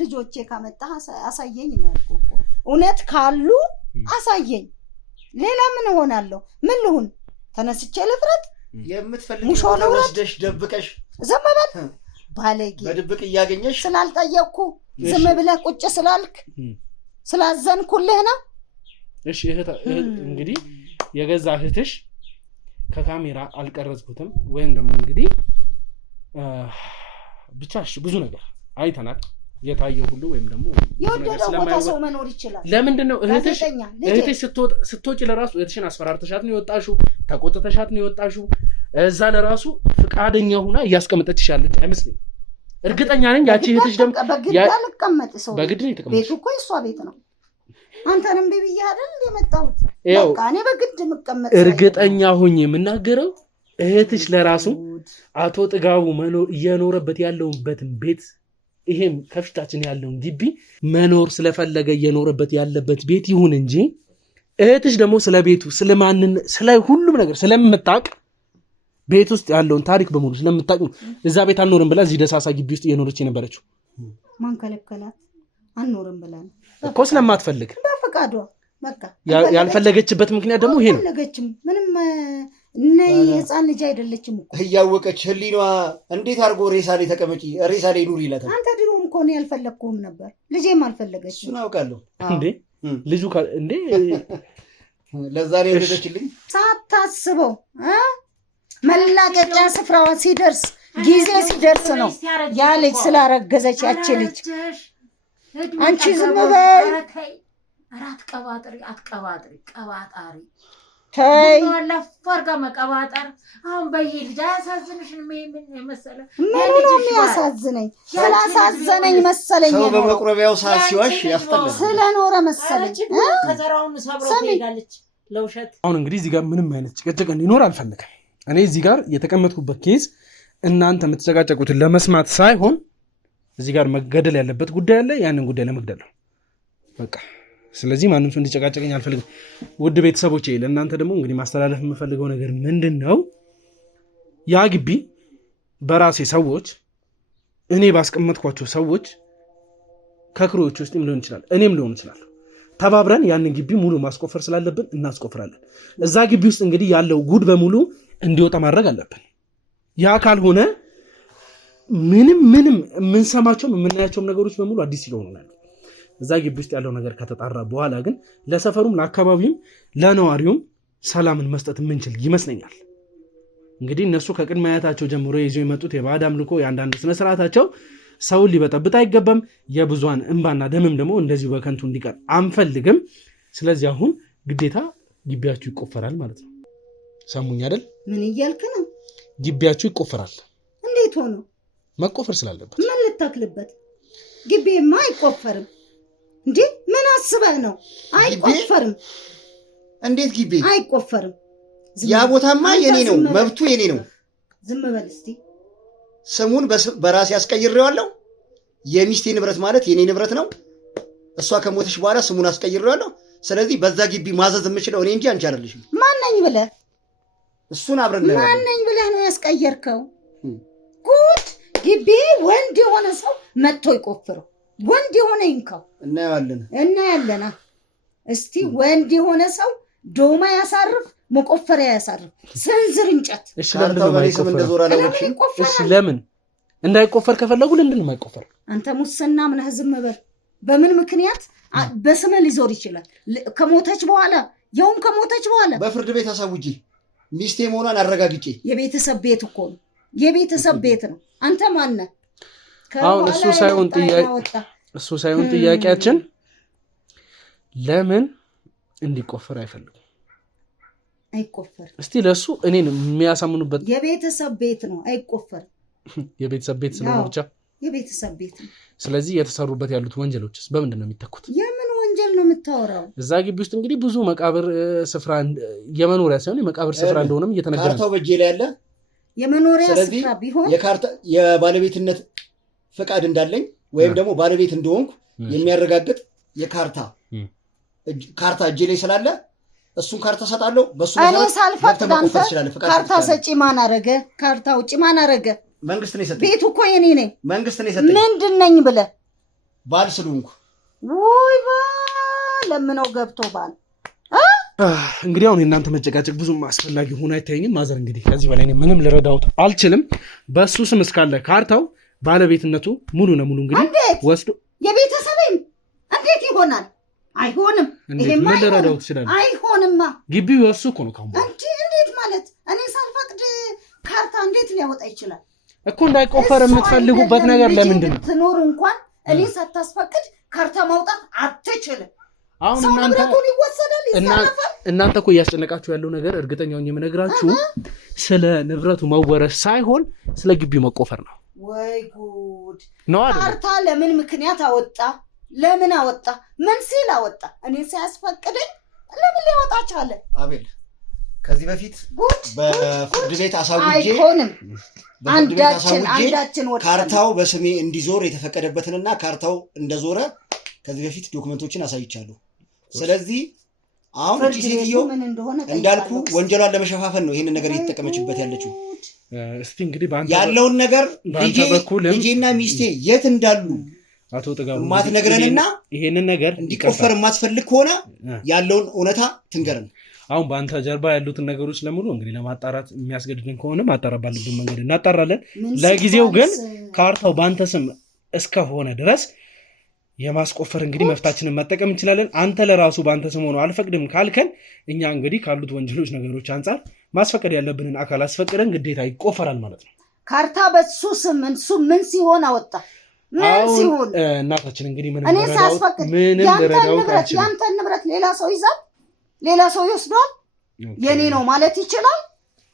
ልጆቼ ካመጣህ አሳየኝ ነው ያልኩህ እኮ። እውነት ካሉ አሳየኝ። ሌላ ምን እሆናለሁ? ምን ልሁን? ተነስቼ ልፍረት? የምትፈልጊው ወስደሽ ደብቀሽ ዝም በል ባለጌ። በድብቅ እያገኘሽ ስላልጠየቅኩ ዝም ብለህ ቁጭ ስላልክ ስላዘንኩልህ ነው። እሺ እንግዲህ የገዛ እህትሽ ከካሜራ አልቀረጽኩትም ወይም ደግሞ እንግዲህ ብቻ ብዙ ነገር አይተናል። የታየው ሁሉ ወይም ደግሞ የወደደው ቦታ ሰው መኖር ይችላል። ለምንድነው እህትሽ ስትወጪ ለራሱ እህትሽን አስፈራርተሻት ነው የወጣሽው? ተቆጥተሻት ነው የወጣሽው? እዛ ለራሱ ፍቃደኛ ሆና እያስቀመጠችሽ ያለች አይመስልኝ። እርግጠኛ ነኝ ያቺ እህትሽ ደግሞ በግድ አልቀመጥ ሰው በግድ ነው የተቀመጠው። ቤቱ እኮ የሷ ቤት ነው። አንተንም ቢብዬ አይደል እንደመጣሁት በቃ እኔ በግድ መቀመጥ እርግጠኛ ሆኜ የምናገረው እህትሽ ለራሱ አቶ ጥጋቡ እየኖረበት ያለውበትን ቤት ይሄም ከፊታችን ያለውን ግቢ መኖር ስለፈለገ እየኖረበት ያለበት ቤት ይሁን እንጂ እህትሽ ደግሞ ስለ ቤቱ ስለ ሁሉም ነገር ስለምታውቅ ቤት ውስጥ ያለውን ታሪክ በሙሉ ስለምታውቅ እዛ ቤት አልኖርም ብላ እዚህ ደሳሳ ግቢ ውስጥ እየኖረች የነበረችው። ማን ከለከላት? አልኖርም ብላ ነው እኮ ስለማትፈልግ በፈቃዷ። በቃ ያልፈለገችበት ምክንያት ደግሞ ይሄ ነው። አልፈለገችም ምንም ነይ ህፃን ልጅ አይደለችም እኮ እያወቀች ህሊኗ እንዴት አድርጎ ሬሳ ላይ ተቀመጪ ሬሳ ላይ ኑሪ ይላታል። አንተ ድሮም እኮ ነው ያልፈለግኩም ነበር። ልጄም አልፈለገችም። እሱን አውቃለሁ እንዴ ልጁ እንዴ ለዛ ነው የወለደችልኝ ሳታስበው መላቀቂያ ስፍራዋ ሲደርስ ጊዜ ሲደርስ ነው ያ ልጅ ስላረገዘች ያቺ ልጅ። አንቺ ዝም በይ አራት አትቀባጥሪ ቀባጣሪ ተይ ለፈርጋ መቀባጠር። አሁን በይልጅ አያሳዝንሽም? ምን የመሰለ ምን ነው የሚያሳዝነኝ? ስላሳዘነኝ መሰለኝ ሰው በመቁረቢያው ሰዓት ሲዋሽ ያስጠላል። ስለኖረ መሰለኝ ከዘራውን ሰብሮ ትሄዳለች ለውሸት። አሁን እንግዲህ እዚህ ጋር ምንም አይነት ጭቅጭቅ እንዲኖር አልፈልግም። እኔ እዚህ ጋር የተቀመጥኩበት ኬዝ እናንተ የምትጨቃጨቁትን ለመስማት ሳይሆን እዚህ ጋር መገደል ያለበት ጉዳይ አለ። ያንን ጉዳይ ለመግደል ነው በቃ። ስለዚህ ማንም ሰው እንዲጨቃጨቀኝ አልፈልግም። ውድ ቤተሰቦቼ ለእናንተ ደግሞ እንግዲህ ማስተላለፍ የምፈልገው ነገር ምንድን ነው፣ ያ ግቢ በራሴ ሰዎች እኔ ባስቀመጥኳቸው ሰዎች ከክሮዎች ውስጥም ሊሆን ይችላል እኔም ሊሆን ይችላል ተባብረን ያንን ግቢ ሙሉ ማስቆፈር ስላለብን እናስቆፍራለን። እዛ ግቢ ውስጥ እንግዲህ ያለው ጉድ በሙሉ እንዲወጣ ማድረግ አለብን። ያ ካልሆነ ምንም የምንሰማቸውም የምናያቸውም ነገሮች በሙሉ አዲስ ይሆናሉ። እዛ ግቢ ውስጥ ያለው ነገር ከተጣራ በኋላ ግን ለሰፈሩም ለአካባቢውም ለነዋሪውም ሰላምን መስጠት የምንችል ይመስለኛል። እንግዲህ እነሱ ከቅድመ አያታቸው ጀምሮ ይዘው የመጡት የባዕድ አምልኮ የአንዳንድ ስነ ስርዓታቸው ሰውን ሊበጠብጥ አይገባም። የብዙሃን እንባና ደምም ደግሞ እንደዚሁ በከንቱ እንዲቀር አንፈልግም። ስለዚህ አሁን ግዴታ ግቢያችሁ ይቆፈራል ማለት ነው። ሰሙኝ አይደል? ምን እያልክ ነው? ግቢያችሁ ይቆፈራል። እንዴት ሆኖ? መቆፈር ስላለበት። ምን ልታክልበት? ግቢማ አይቆፈርም እንዴ? ምን አስበህ ነው? አይቆፈርም። እንዴት ግቢ አይቆፈርም? ያ ቦታማ የኔ ነው፣ መብቱ የኔ ነው። ዝም በል እስቲ። ስሙን በራሴ አስቀይሬዋለሁ። የሚስቴ ንብረት ማለት የኔ ንብረት ነው። እሷ ከሞተች በኋላ ስሙን አስቀይሬዋለሁ። ስለዚህ በዛ ግቢ ማዘዝ የምችለው እኔ እንጂ አንቺ አይደለሽም። ማነኝ ብለህ? እሱን አብረን ነው። ማነኝ ብለህ ነው ያስቀየርከው? ጉድ! ግቢ ወንድ የሆነ ሰው መጥቶ ይቆፍረው። ወንድ የሆነ ይንካው። እናያለን። እስቲ ወንድ የሆነ ሰው ዶማ ያሳርፍ፣ መቆፈሪያ ያሳርፍ፣ ስንዝር እንጨት። እሺ ለምን እንዳይቆፈር ከፈለጉ ለምንድን ነው የማይቆፈር? አንተ ሙስና ምን ዝም በል። በምን ምክንያት በስመ ሊዞር ይችላል? ከሞተች በኋላ የውም ከሞተች በኋላ በፍርድ ቤት አሳውጂ ሚስቴ መሆኗን አረጋግጬ። የቤተሰብ ቤት እኮ ነው፣ የቤተሰብ ቤት ነው። አንተ ማነህ? አሁን እሱ ሳይሆን ጥያቄያችን ለምን እንዲቆፈር አይፈልጉም? አይቆፈር። እስቲ ለሱ እኔን የሚያሳምኑበት። የቤተሰብ ቤት ነው፣ አይቆፈር። የቤተሰብ ቤት ስለሆነ ብቻ የቤተሰብ ቤት ነው። ስለዚህ የተሰሩበት ያሉት ወንጀሎችስ በምንድን ነው የሚተኩት? የምን ወንጀል ነው የምታወራው? እዛ ግቢ ውስጥ እንግዲህ ብዙ መቃብር ስፍራ የመኖሪያ ሳይሆን የመቃብር ስፍራ እንደሆነም እየተነገረ ነው። ካርታው በእጄ ላይ ያለ የመኖሪያ ስፍራ ቢሆን የባለቤትነት ፈቃድ እንዳለኝ ወይም ደግሞ ባለቤት እንደሆንኩ የሚያረጋግጥ የካርታ እጄ ላይ ስላለ እሱን ካርታ ሰጣለሁ። በሱ እኔ ሳልፈቅድ አንተ ካርታ ሰጪ ማን አረገ? ካርታ ውጪ ማን አረገ? መንግስት ነው የሰጠኝ። ቤቱ እኮ የኔ ነኝ። መንግስት ነው የሰጠኝ። ምንድን ነኝ ብለህ ባል ስለሆንኩ ወይ ለምነው ገብቶ ባል። እንግዲህ አሁን የእናንተ መጨቃጨቅ ብዙም አስፈላጊ ሆኖ አይታየኝም። ማዘር እንግዲህ ከዚህ በላይ ምንም ልረዳውት አልችልም። በሱ ስም እስካለ ካርታው ባለቤትነቱ ሙሉ ለሙሉ እንግዲህ ወስዶ የቤተሰብም እንዴት ይሆናል? አይሆንም። ይሄማ ልረዳው ትችላለህ። አይሆንማ። ግቢው የእሱ እኮ ነው። ካሁን እንዴት ማለት? እኔ ሳልፈቅድ ካርታ እንዴት ሊያወጣ ይችላል እኮ? እንዳይቆፈር የምትፈልጉበት ነገር ለምንድን ነው? ትኖር እንኳን እኔ ሳታስፈቅድ ካርታ ማውጣት አትችልም። አሁን እናንተ እኮ እያስጨነቃችሁ ያለው ነገር እርግጠኛውን የምነግራችሁ ስለ ንብረቱ መወረስ ሳይሆን ስለ ግቢው መቆፈር ነው። ወይ ጉድ! ነው ካርታ ለምን ምክንያት አወጣ? ለምን አወጣ? ምን ሲል አወጣ? እኔ ሲያስፈቅደኝ ለምን ሊያወጣ ቻለ? አቤል ከዚህ በፊት በፍርድ ቤት አሳውጄ አይሆንም። አንዳችን ካርታው በስሜ እንዲዞር የተፈቀደበትንና ካርታው እንደዞረ ከዚህ በፊት ዶክመንቶችን አሳይቻለሁ። ስለዚህ አሁን እቺ ሴትዮ እንዳልኩ ወንጀሏን ለመሸፋፈን ነው ይሄንን ነገር እየተጠቀመችበት ያለችው። እስቲ እንግዲህ ያለውን ነገር ልጄና ሚስቴ የት እንዳሉ አቶ ጥጋቡ ማትነግረንና ይሄንን ነገር እንዲቆፈር የማትፈልግ ከሆነ ያለውን እውነታ ትንገረን። አሁን በአንተ ጀርባ ያሉትን ነገሮች ለሙሉ እንግዲህ ለማጣራት የሚያስገድድን ከሆነ ማጣራት ባለብን መንገድ እናጣራለን። ለጊዜው ግን ካርታው በአንተ ስም እስከሆነ ድረስ የማስቆፈር እንግዲህ መፍታችንን መጠቀም እንችላለን። አንተ ለራሱ በአንተ ስም ሆኖ አልፈቅድም ካልከን እኛ እንግዲህ ካሉት ወንጀሎች ነገሮች አንጻር ማስፈቀድ ያለብንን አካል አስፈቅደን ግዴታ ይቆፈራል ማለት ነው። ካርታ በሱ ስም እሱ ምን ሲሆን አወጣ? ምን ሲሆን? እናታችን እንግዲህ ምንም ያንተን ንብረት ሌላ ሰው ይዛል፣ ሌላ ሰው ይወስዷል። የኔ ነው ማለት ይችላል?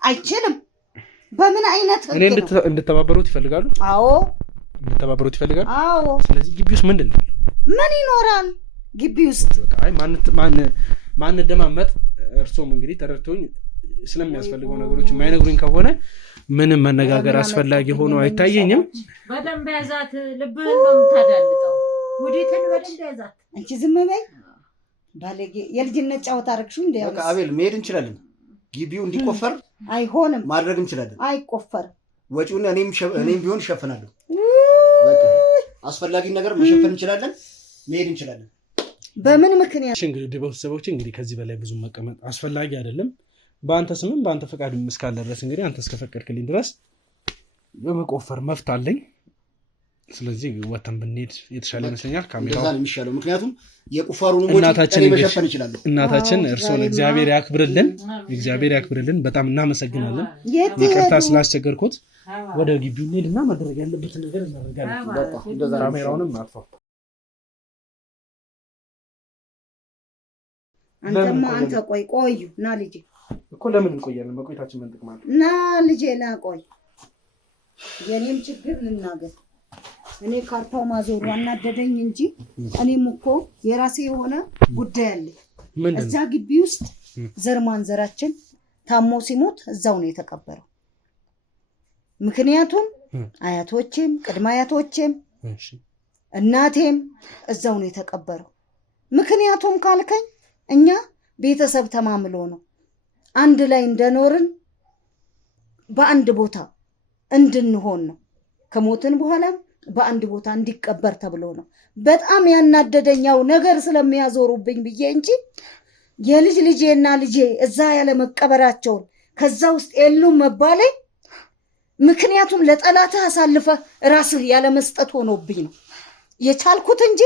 አይችልም። በምን አይነት እኔ እንድተባበሩት ይፈልጋሉ? አዎ እንድተባበሩት ይፈልጋሉ። አዎ። ስለዚህ ግቢ ውስጥ ምንድን ነው? ምን ይኖራል ግቢ ውስጥ? አይ ማን ደማመጥ እርሶም እንግዲህ ተረድቶኝ ስለሚያስፈልገው ነገሮች የማይነግሩኝ ከሆነ ምንም መነጋገር አስፈላጊ ሆኖ አይታየኝም። በደንብ ያዛት፣ ልብህን ነው የምታዳልጠው። ውዲትን በደንብ ያዛት። አንቺ ዝም በይ ባለጌ። የልጅነት ጫወታ አደረግሽው እንዴ? በቃ አቤል መሄድ እንችላለን። ግቢው እንዲቆፈር አይሆንም፣ ማድረግ እንችላለን። አይቆፈርም። ወጪውን እኔም ቢሆን እሸፍናለሁ። በቃ አስፈላጊ ነገር መሸፈን እንችላለን። መሄድ እንችላለን። በምን ምክንያት? እንግዲህ ቤተሰቦቼ እንግዲህ ከዚህ በላይ ብዙ መቀመጥ አስፈላጊ አይደለም። በአንተ ስምም በአንተ ፈቃድ እስካለ ድረስ እንግዲህ አንተ እስከፈቀድክልኝ ድረስ በመቆፈር መፍት አለኝ። ስለዚህ ወተን ብንሄድ የተሻለ ይመስለኛል። ካሜራው ነው የሚሻለው፣ ምክንያቱም የቁፋሩን ወጪ መሸፈን ይችላል። እናታችን እርሶን እግዚአብሔር ያክብርልን። በጣም እናመሰግናለን። ይቅርታ ስላስቸገርኩት። ወደ ግቢው እንሄድና ማድረግ ያለበትን ነገር እናደርጋለን። ካሜራውንም አጥፋው። አንተ ቆዩ ና ልጄ እኮ ለምን እንቆያለን? መቆየታችን ምን ጥቅም አለው? ና ልጄ ና ቆይ። የኔም ችግር ልናገር። እኔ ካርታው ማዞሩ አናደደኝ እንጂ እኔም እኮ የራሴ የሆነ ጉዳይ አለ። እዛ ግቢ ውስጥ ዘር ማንዘራችን ታሞ ሲሞት እዛው ነው የተቀበረው። ምክንያቱም አያቶቼም ቅድመ አያቶቼም እናቴም እዛው ነው የተቀበረው። ምክንያቱም ካልከኝ እኛ ቤተሰብ ተማምሎ ነው አንድ ላይ እንደኖርን በአንድ ቦታ እንድንሆን ነው። ከሞትን በኋላ በአንድ ቦታ እንዲቀበር ተብሎ ነው። በጣም ያናደደኛው ነገር ስለሚያዞሩብኝ ብዬ እንጂ የልጅ ልጄና ልጄ እዛ ያለ መቀበራቸውን ከዛ ውስጥ የሉም መባሌ ምክንያቱም ለጠላትህ አሳልፈህ ራስህ ያለ መስጠት ሆኖብኝ ነው የቻልኩት እንጂ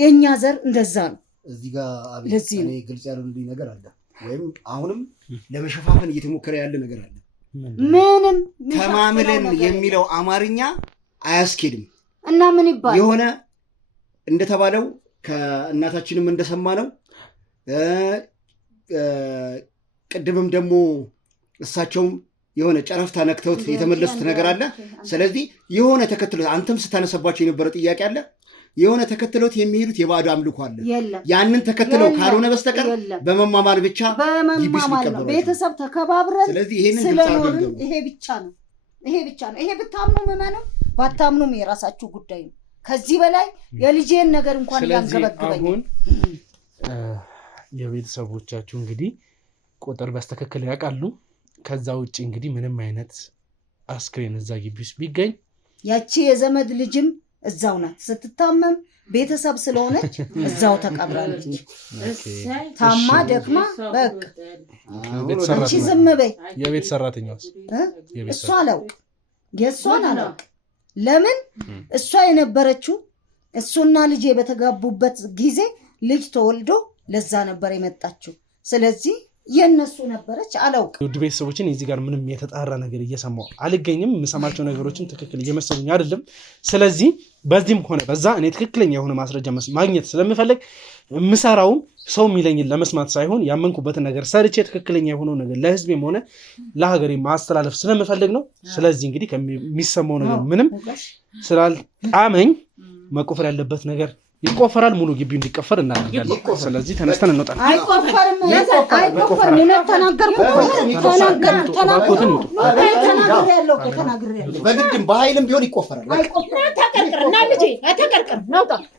የኛ ዘር እንደዛ ነው። እዚህ ጋር እኔ ግልጽ ያሉልኝ ነገር አለ፣ ወይም አሁንም ለመሸፋፈን እየተሞከረ ያለ ነገር አለ። ምንም ተማምለን የሚለው አማርኛ አያስኬድም እና ምን ይባል የሆነ እንደተባለው ከእናታችንም እንደሰማነው ቅድምም ደግሞ እሳቸውም የሆነ ጨረፍታ ነክተውት የተመለሱት ነገር አለ። ስለዚህ የሆነ ተከትሎት አንተም ስታነሰባቸው የነበረ ጥያቄ አለ። የሆነ ተከትሎት የሚሄዱት የባዕድ አምልኮ አለ። ያንን ተከትለው ካልሆነ በስተቀር በመማማር ብቻ ቤተሰብ ተከባብረን ስለኖርን ይሄ ብቻ ነው። ይሄ ብታምኑ ምመነው ባታምኑም የራሳችሁ ጉዳይ ነው። ከዚህ በላይ የልጄን ነገር እንኳን ያንገበግበኝ። አሁን የቤተሰቦቻችሁ እንግዲህ ቁጥር በስተክክል ያውቃሉ። ከዛ ውጪ እንግዲህ ምንም አይነት አስክሬን እዛ ግቢ ውስጥ ቢገኝ ያቺ የዘመድ ልጅም እዛው ናት። ስትታመም ቤተሰብ ስለሆነች እዛው ተቀብራለች። ታማ ደክማ በቃ አንቺ ዝም በይ። የቤት ሰራተኛው እሷ አላውቅ የእሷን አላውቅ። ለምን እሷ የነበረችው እሱና ልጄ በተጋቡበት ጊዜ ልጅ ተወልዶ ለዛ ነበር የመጣችው። ስለዚህ የነሱ ነበረች አላውቅ። ውድ ቤተሰቦችን እዚህ ጋር ምንም የተጣራ ነገር እየሰማሁ አልገኝም። የምሰማቸው ነገሮችን ትክክል እየመሰሉኝ አይደለም። ስለዚህ በዚህም ሆነ በዛ እኔ ትክክለኛ የሆነ ማስረጃ ማግኘት ስለምፈልግ የምሰራውም ሰው የሚለኝን ለመስማት ሳይሆን ያመንኩበትን ነገር ሰርቼ ትክክለኛ የሆነው ነገር ለህዝቤም ሆነ ለሀገሬ ማስተላለፍ ስለምፈልግ ነው። ስለዚህ እንግዲህ ከሚሰማው ነገር ምንም ስላልጣመኝ መቆፈር ያለበት ነገር ይቆፈራል። ሙሉ ግቢው እንዲቆፈር እናደርጋለን። ስለዚህ ተነስተን እንወጣለን። አይቆፈርም። በግድም በኃይልም ቢሆን ይቆፈራል።